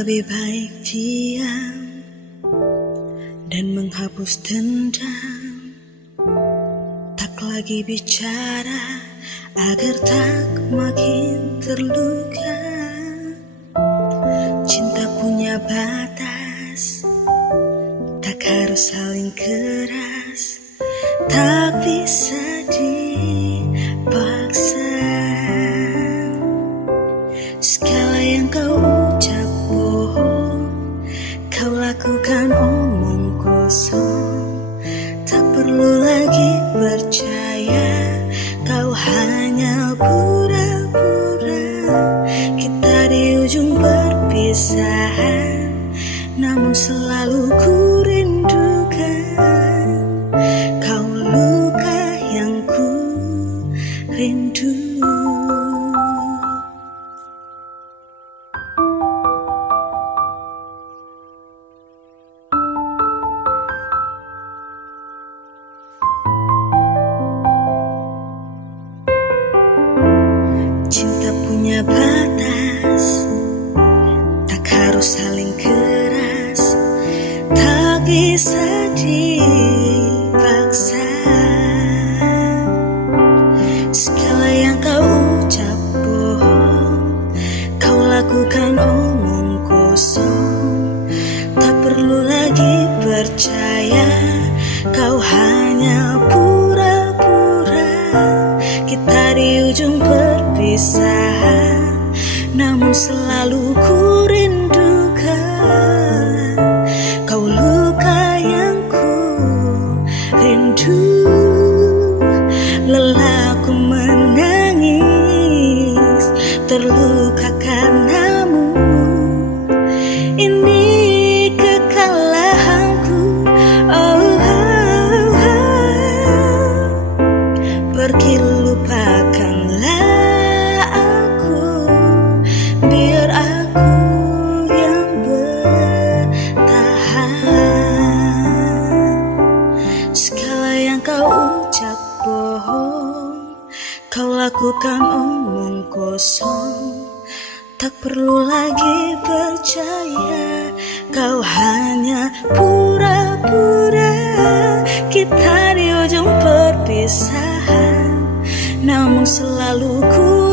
Lebih baik diam dan menghapus dendam, tak lagi bicara agar tak makin terluka. Cinta punya batas, tak harus saling keras, tak bisa dipaksa. Segala yang kau ucap bohong, kau lakukan omong kosong. Tak perlu lagi percaya, kau hanya pura-pura. Kita di ujung perpisahan, namun selalu ku rindukan. Kau luka yang ku rindu. Cinta punya batas, tak harus saling keras, tak bisa dipaksa. Segala yang kau ucap bohong, kau lakukan omong kosong. Tak perlu lagi percaya, kau hanya pura-pura. Kita di ujung perpisahan, namun selalu ku rindukan. Kau luka yang ku rindu. Lelah ku menangis, terluka karenamu. Ini kekalahanku. Pergi lupakanlah aku, biar aku yang bertahan. Segala yang kau ucap bohong, kau lakukan omong kosong. Tak perlu lagi percaya, kau hanya pura-pura. Kita di ujung perpisahan, namun selalu ku